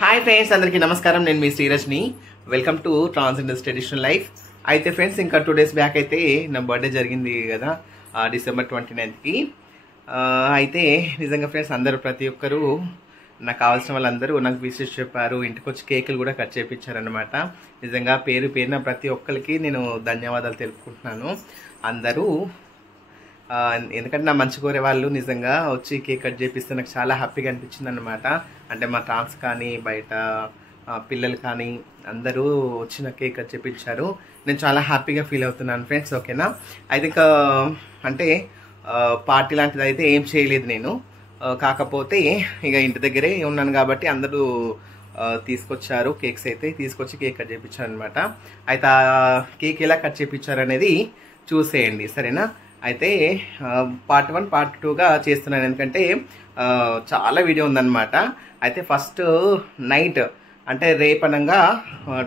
Hi friends, అందరికీ నమస్కారం. నేను మీ Srirajni. Welcome to transgenders traditional life. అయితే ఫ్రెండ్స్, ఇంకా 2 days బ్యాక్ అయితే నా బర్త్డే జరిగింది కదా, December 29th. అయితే నిజంగా ఫ్రెండ్స్, అందరూ ప్రతి ఒక్కరూ నాకు కావాల్సిన వాళ్ళందరూ నాకు విషెస్ చెప్పారు. ఇంటికి వచ్చి కేకులు కూడా కట్ చేయించారనమాట. నిజంగా పేరు పేరున ప్రతి ఒక్కరికి నేను ధన్యవాదాలు తెలుపుకుంటున్నాను. అందరూ ఎందుకంటే నా మంచి కోరే వాళ్ళు నిజంగా వచ్చి కేక్ కట్ చేపిస్తే నాకు చాలా హ్యాపీగా అనిపించింది అనమాట. అంటే మా ట్రాన్స్ కానీ బయట పిల్లలు కానీ అందరూ వచ్చిన కేక్ కట్ చేపించారు. నేను చాలా హ్యాపీగా ఫీల్ అవుతున్నాను ఫ్రెండ్స్. ఓకేనా? అయితే అంటే పార్టీ లాంటిది అయితే ఏం చేయలేదు నేను. కాకపోతే ఇక ఇంటి దగ్గరే ఉన్నాను కాబట్టి అందరూ తీసుకొచ్చారు. కేక్స్ అయితే తీసుకొచ్చి కేక్ కట్ చేయించారు అనమాట. అయితే కేక్ ఎలా కట్ చేయించారు అనేది చూసేయండి, సరేనా? అయితే పార్ట్ 1 పార్ట్ 2గా చేస్తున్నాను, ఎందుకంటే చాలా వీడియో ఉందన్నమాట. అయితే ఫస్ట్ నైట్ అంటే రేపనంగా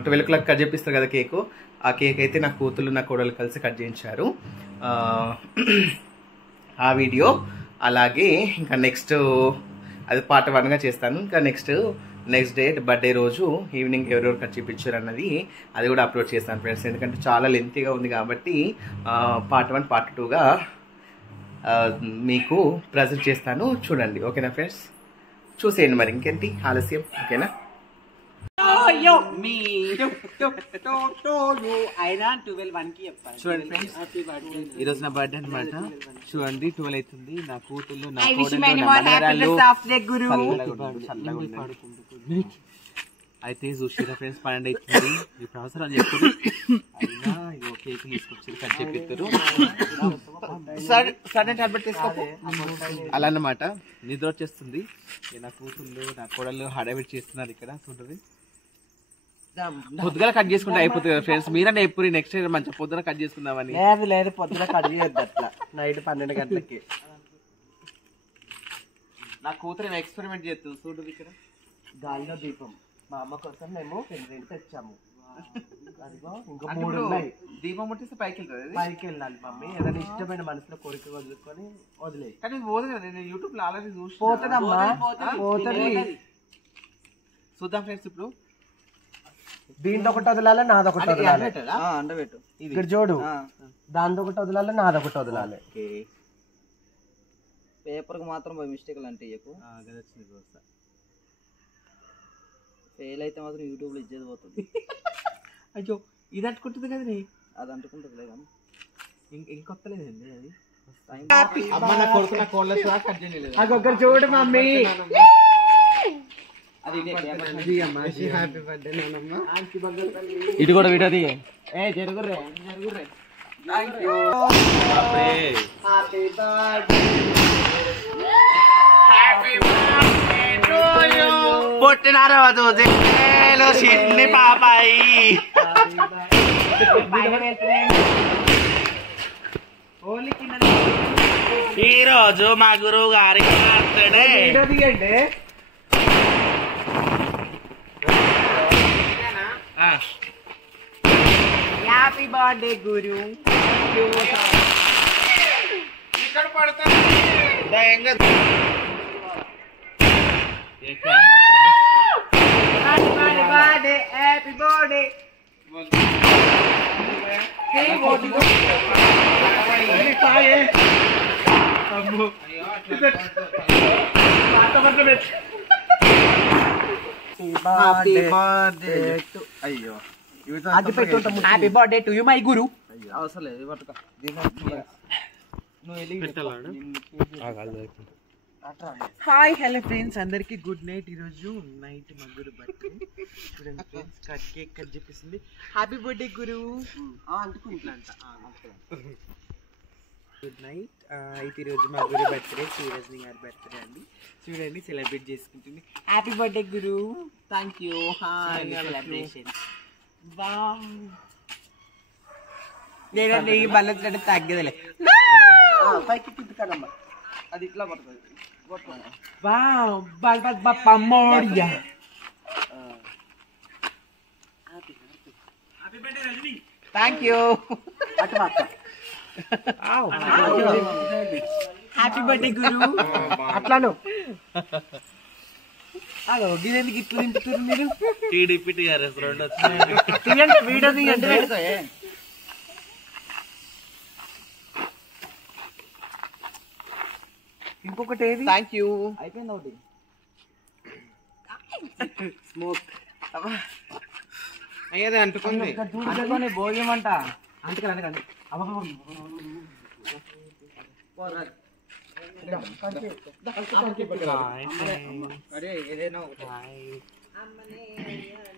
12 o'clock కట్ చేపిస్తారు కదా కేకు. ఆ కేక్ అయితే నా కూతుళ్ళు నా కోడలు కలిసి కట్ చేయించారు. ఆ వీడియో అలాగే ఇంకా నెక్స్ట్ అది పార్ట్ 1గా చేస్తాను. ఇంకా నెక్స్ట్ డే బర్త్డే రోజు ఈవినింగ్ ఎవరెవరు కట్ చేయించారు అన్నది అది కూడా అప్లోడ్ చేస్తాను ఫ్రెండ్స్. ఎందుకంటే చాలా లెంతీగా ఉంది కాబట్టి పార్ట్ 1 పార్ట్ 2గా మీకు ప్రజెంట్ చేస్తాను, చూడండి. ఓకేనా ఫ్రెండ్స్? చూసేయండి. మరి ఇంకేంటి ఆలస్యం? ఓకేనా? చూడండి ఫ్రెండ్స్, ఈరోజు నా బర్త్డే అనమాట. చూడండి 12 అవుతుంది. నా కూతుళ్ళు నా అయితే చూసారా ఫ్రెండ్స్, 12 అవుతుంది. ఇప్పుడు అవసరం చెప్పారు అయినా కేక్ తీసుకొచ్చి కట్ చేపిస్తారు. అలా అన్నమాట. నిద్ర వచ్చేస్తుంది. నా కూతుళ్ళు నా కోడళ్ళు హడావిడి చేస్తున్నారు ఇక్కడ. చూడండి, పొద్దుగా కట్ చేసుకుంటే అయిపోతుంది కదా ఫ్రెండ్స్. మీరన్నా ఎప్పుడు నెక్స్ట్ ఇయర్ మంచిగా పొద్దున కట్ చేసుకుందామని. లేదు పొద్దున కట్ చేయొద్దు అట్లా. నైట్ 12 గంటలకి నా కూతురు ఎక్స్పెరిమెంట్ చేస్తుంది. చూడు ఇక్కడ గాలిలో దీపం మా అమ్మ కోసం మేము పెళ్లి తెచ్చాము. ఇంకా 3 ఉన్నాయి. దీపం ముట్టిస్తే పైకి వెళ్తుంది. పైకి వెళ్ళాలి మమ్మీ. ఏదైనా ఇష్టమైన మనసులో కోరిక వదులుకొని వదిలేదు. కానీ పోదు కదా, నేను యూట్యూబ్ లో ఆల్రెడీ చూసి పోతుందమ్మా, పోతుంది. చూద్దాం ఫ్రెండ్స్. ఇప్పుడు దీంతో ఒకటి వదలాలి, నాదొకటి వదలాలి. ఇక్కడ చూడు, దాంతో ఒకటి వదలాలి, నాదొకటి వదలాలి. పేపర్ కు మాత్రం మిస్టేక్లు అంటే ఫెయిల్ అయితే మాత్రం యూట్యూబ్ లో ఇచ్చేది పోతుంది. అయ్యో, ఇది అంటుకుంటుంది కదా, అది అంటుకుంటుంది కానీ ఇంకొత్తలేదండి అది. అదొకటి చూడు మమ్మీ. ఇటు కూడా వీడియో దిగే. జరుగుర్రే. పుట్టినరోజు చిన్ని పాపాయి. ఈ రోజు మా గురువు గారి బర్త్డే. దిగండి. హ్యాపీ బర్త్డే గురు. ఇక్కడ పడుతుంది. Happy birthday. అయ్యో happy birthday to you my గురు. అవసరం లేదు. హాయ్ హలో ఫ్రెండ్స్, అందరికి గుడ్ నైట్. ఈరోజు నైట్ మా గురు బర్త్డే. చూడండి ఫ్రెండ్స్, కేక్ కట్ చేపిస్తుంది. హ్యాపీ బర్త్డే గురు. అంటుకుంటున్నాంట. Good night. అయితే ఈరోజు మా గురు బర్త్డే, శ్రీరజ్ని గారి బర్త్డే అండి. చూడండి, సెలబ్రేట్ చేసుకుంటుంది. Happy birthday Guru. Thank you. Celebration లేదండి, బల్ల తగ్గదులే. పైకి తిట్టుకాడమ్మా, అది ఇట్లా పడుతుంది. Thank you. హ్యాపీ బర్త్డే గురు. అట్లాను ఎందుకు ఇట్లా తింటున్నారు మీరు? టీడీపీ టీఆర్ఎస్ రెండు వచ్చినాయి. తీయండి వీడియో తీయండి. ఇంకొకటి ఏది? Thank you. అయిపోయింది ఒకటి. స్మోక్ అయ్యేది అంటుకుంది. అంటుకొని భోజనమంట. అంటుకండి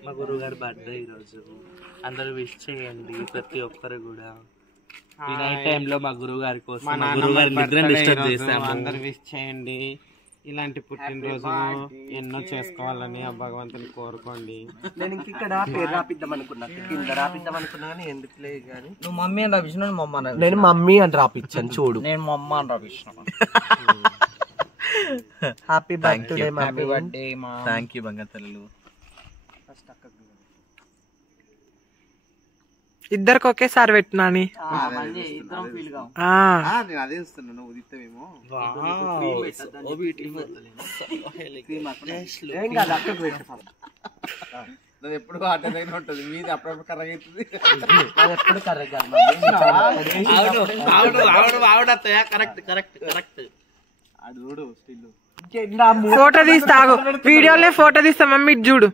మా గురువు గారి బర్త్డే ఈరోజు. అందరూ విష్ చేయండి ప్రతి ఒక్కరు కూడా. ఈ నైట్ టైంలో మా గురువు గారి కోసం మా గురువు గారి నిద్ర డిస్టర్బ్ చేస్తాము. అందరు విష్ చేయండి. ఇలాంటి పుట్టినరోజు ఎన్నో చేసుకోవాలని ఆ భగవంతుని కోరుకోండి. నేను ఇంక ఇక్కడ పేరు రాపిద్దాం అనుకున్నా, కింద రాపిద్దాం అనుకున్నా కానీ ఎందుకులే కానీ. నువ్వు మమ్మీ అని రాపించిన మమ్మ అని. నేను మమ్మీ అని రాపించాను చూడు. నేను మమ్మ అని రాపించిన. హ్యాపీ బర్త్డే హ్యాపీ బర్త్డే మా. థ్యాంక్ యూ బంగారు తల్లులు. ఇద్దరికి ఒకేసారి పెట్టినాని. ఇద్దరం ఫీల్ కావు. నేను అదే చూస్తున్నాను. ఉదితమేమో అది ఎప్పుడు అడ్డదైన ఉంటుంది. మీది అప్పుడప్పుడు కర్రగా అవుతుంది. ఎప్పుడు కరెక్ట్ కరెక్ట్ కరెక్ట్ కరెక్ట్. అది చూడు స్టిల్ ఫోటో తీస్తాగు. వీడియోలే ఫోటో తీస్తా మమ్మీ. ఇటు చూడు.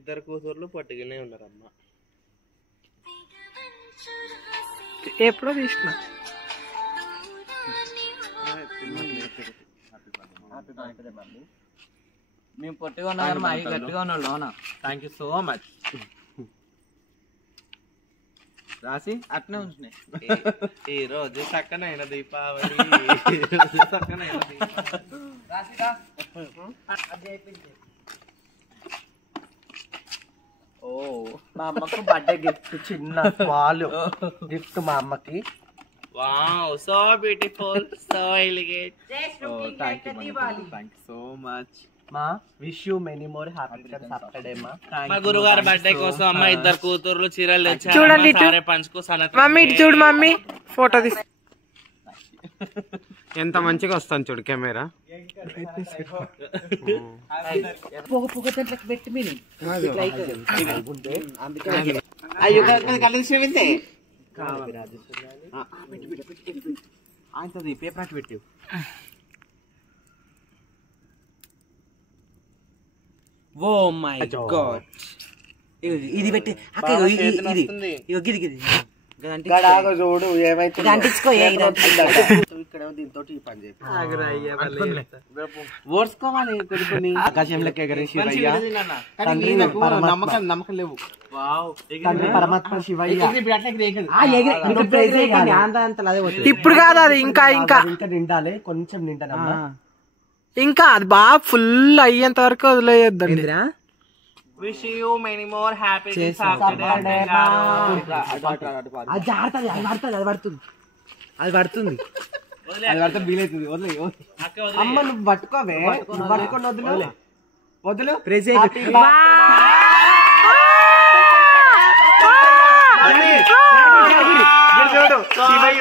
ఇద్దరు కూతుర్లు పట్టుకునే ఉన్నారమ్మా. ఎప్పుడో తీసిన. మేము పొట్టిగా ఉన్నా కానీ మా అయ్యి గట్టిగా ఉన్నాడు లోన. Thank you so much. రాసి అట్నే ఉంచినాయి. ఈ రోజు చక్కనైన దీపావళి. ఓ మా అమ్మకు బర్త్డే గిఫ్ట్, చిన్న స్మాల్ గిఫ్ట్ మా అమ్మకి. Wow so beautiful so elegant. Thank you so much మా. Wish you many more happy Saturday మా. మా గురుగారి బర్త్డే కోసం అమ్మ ఇద్దరు కూతుర్లు చీరలు తెచ్చారు. చూడండి ఇటు. సారే పంచుకో సనత్ మమ్మీ ఇటు చూడు మమ్మీ. ఫోటో తీస్తా. ఎంత మంచిగా వస్తాను చూడు కెమెరా. అయ్యో కలిసి ఆయనది పేపర్ అట్టు పెట్టి. Oh my God. ఇది పెట్టి చూడు ఏమైతే అంటించుకో. ఇక్కడ దీంతో ఈ పని చేయాలి. ఓడ్చుకోవాలి కొన్ని ఆకాశంలోకి ఎగరే శివయ్య. నమ్మకం లేవు. తండ్రి పరమాత్మ శివయ్య. ఇప్పుడు కాదు అది. ఇంకా ఇంకా ఇంకా నిండాలి, కొంచెం నిండాలమ్మా. ఇంకా అది బాగా ఫుల్ అయ్యేంత వరకు వదిలేయొద్దండి. Wish you many more happy అది పడుతుంది వీలైతుంది. వదిలే అమ్మ, నువ్వు పట్టుకోవే. పట్టుకొని వదిలే వదిలే. Shivayya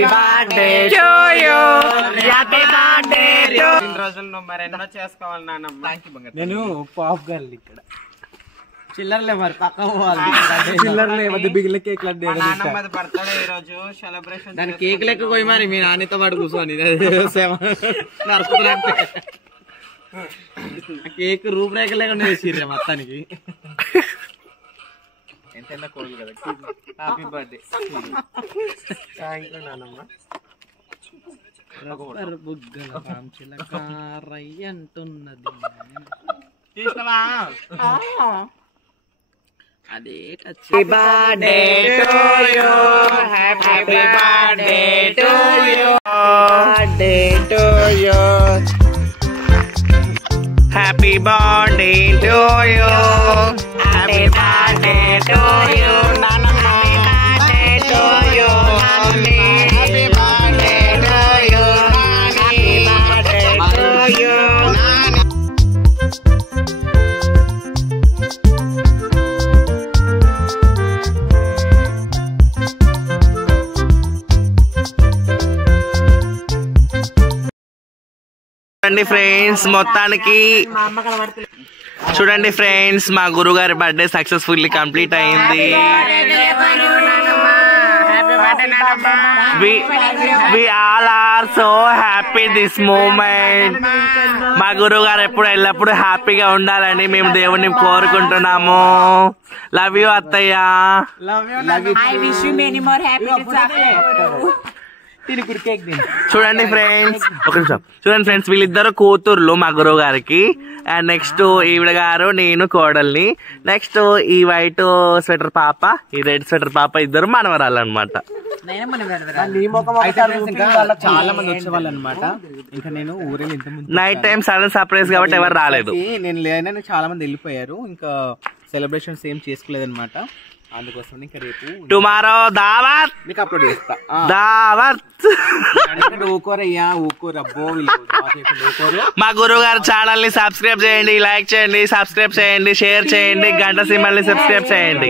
happy birthday to you happy birthday to ఇన్ని రోజులు నువ్వు మరెన్నో చేసుకోవాలి నాన్నమ్మ. నేను పాప్ గర్ల్ ఇక్కడ చిల్లర్లే మరి పక్క పోవాలి చిల్లరలే బిగిల కేక్ మా నాన్నమ్మది బర్త్డే ఈ రోజు సెలబ్రేషన్. దాని కేక్ లెక్క పోయి మరి మీ నాన్నతో పాటు కూర్చొని కేక్ రూపురేఖ లేకుండా వేసిర్రే మొత్తానికి. ఎంతైనా కోళ్ళు కదా. Happy birthday. థ్యాంక్ యూ నాన్నమ్మ. బుగ్గల చిలక రయ్యంటున్నది తీసినవా? అదే touch. Happy birthday to you happy birthday to you birthday to you happy birthday to you happy birthday to you happy birthday to you happy birthday to you happy birthday to you. చూడండి friends, మొత్తానికి చూడండి friends, మా గురుగారి birthday successfully complete అయింది. We all are so happy this moment. మా గురువు గారు ఎప్పుడు ఎల్లప్పుడు హ్యాపీగా ఉండాలని మేము దేవుణ్ణి కోరుకుంటున్నాము. లవ్ యూ అత్తయ్య. చూడండి ఫ్రెండ్స్, ఒక నిమిషం చూడండి ఫ్రెండ్స్, వీళ్ళిద్దరు కూతుర్లు మా గురువు గారికి. అండ్ నెక్స్ట్ ఈవిడ గారు, నేను కోడల్ని. నెక్స్ట్ ఈ వైట్ స్వెటర్ పాప, ఈ రెడ్ స్వెటర్ పాప ఇద్దరు మనవరాలు అనమాట. చాలా మంది వచ్చేవాళ్ళు అనమాట. ఇంకా నేను ఊరేళ్ళు ఇంత నైట్ టైం సడన్ సర్ప్రైజ్ కాబట్టి ఎవరు రాలేదు. నేను లేదని చాలా మంది వెళ్ళిపోయారు. ఇంకా సెలబ్రేషన్స్ ఏం చేసుకోలేదు అనమాట. అందుకోసం ఇంకా రేపు టుమారో దావత్ మీకు అప్లోడ్ చేస్తా. దావత్. ఊకోరయ్యా ఊకోరబ్బో. మా గురువు గారు ఛానల్ ని సబ్స్క్రైబ్ చేయండి, లైక్ చేయండి, సబ్స్క్రైబ్ చేయండి, షేర్ చేయండి, గంట సింబల్ ని సబ్స్క్రైబ్ చేయండి.